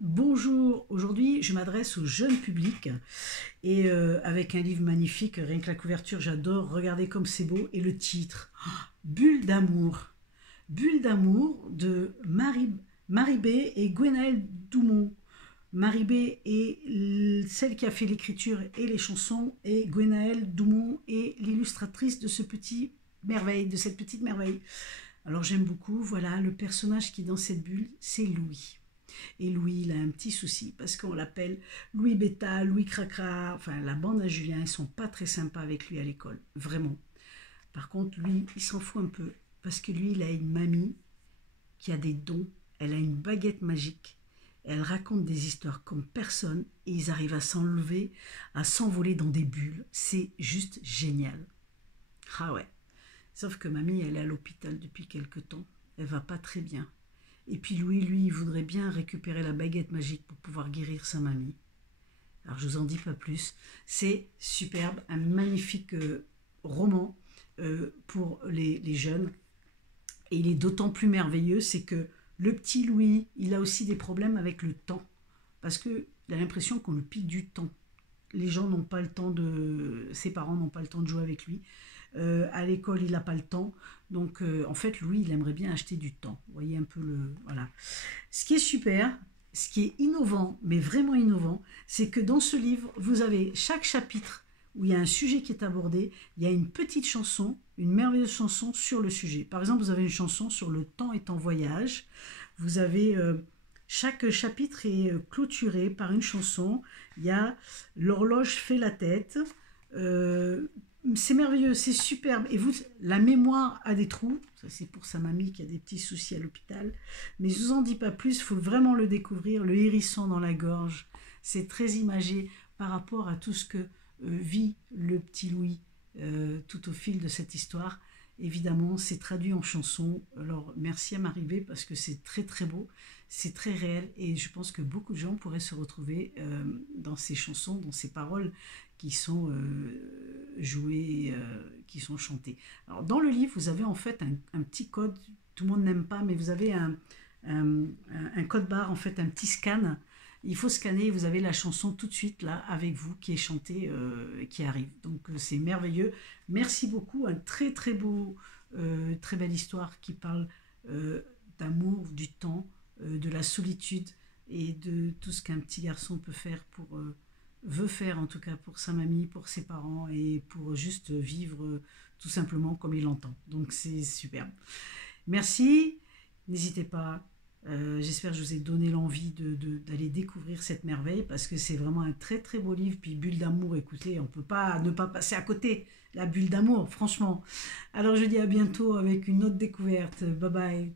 Bonjour, aujourd'hui je m'adresse au jeune public et avec un livre magnifique, rien que la couverture j'adore, regardez comme c'est beau et le titre, Bulle d'amour. Bulle d'amour de Marie B et Gwenaëlle Doumont. Marie B est celle qui a fait l'écriture et les chansons et Gwenaëlle Doumont est l'illustratrice de ce petit merveille, de cette petite merveille. Alors j'aime beaucoup, voilà, le personnage qui est dans cette bulle, c'est Louis. Et Louis, il a un petit souci parce qu'on l'appelle Louis Bêta, Louis Cracra. Enfin, la bande à Julien, ils sont pas très sympas avec lui à l'école, vraiment. Par contre, lui, il s'en fout un peu parce que lui, il a une mamie qui a des dons. Elle a une baguette magique. Elle raconte des histoires comme personne et ils arrivent à s'enlever, à s'envoler dans des bulles. C'est juste génial. Ah ouais. Sauf que mamie, elle est à l'hôpital depuis quelque temps. Elle va pas très bien. Et puis Louis, lui, il voudrait bien récupérer la baguette magique pour pouvoir guérir sa mamie. Alors je vous en dis pas plus. C'est superbe, un magnifique roman pour les jeunes. Et il est d'autant plus merveilleux, c'est que le petit Louis, il a aussi des problèmes avec le temps. Parce qu'il a l'impression qu'on lui pique du temps. Les gens n'ont pas le temps de... Ses parents n'ont pas le temps de jouer avec lui. À l'école, il n'a pas le temps. Donc, en fait, Louis, il aimerait bien acheter du temps. Vous voyez un peu le... Voilà. Ce qui est super, ce qui est innovant, mais vraiment innovant, c'est que dans ce livre, vous avez chaque chapitre où il y a un sujet qui est abordé, il y a une petite chanson, une merveilleuse chanson sur le sujet. Par exemple, vous avez une chanson sur le temps est en voyage. Vous avez... chaque chapitre est clôturé par une chanson. Il y a l'horloge fait la tête. Euh, c'est merveilleux, c'est superbe. Et vous, la mémoire a des trous. Ça, c'est pour sa mamie qui a des petits soucis à l'hôpital. Mais je vous en dis pas plus, il faut vraiment le découvrir. Le hérisson dans la gorge, c'est très imagé par rapport à tout ce que vit le petit Louis tout au fil de cette histoire. Évidemment, c'est traduit en chanson. Alors, merci à Marie-B parce que c'est très très beau, c'est très réel et je pense que beaucoup de gens pourraient se retrouver dans ces chansons, dans ces paroles qui sont jouées, qui sont chantées. Alors, dans le livre, vous avez en fait un petit code, tout le monde n'aime pas, mais vous avez un, un code barre, en fait, un petit scan. Il faut scanner, vous avez la chanson tout de suite là avec vous qui est chantée, qui arrive. Donc c'est merveilleux. Merci beaucoup, un très très beau, très belle histoire qui parle d'amour, du temps, de la solitude et de tout ce qu'un petit garçon peut faire pour, veut faire en tout cas pour sa mamie, pour ses parents et pour juste vivre tout simplement comme il l'entend. Donc c'est superbe. Merci, n'hésitez pas. J'espère que je vous ai donné l'envie d'aller découvrir cette merveille parce que c'est vraiment un très très beau livre. Puis Bulle d'amour, écoutez, on ne peut pas ne pas passer à côté. La bulle d'amour, franchement. Alors je dis à bientôt avec une autre découverte. Bye bye.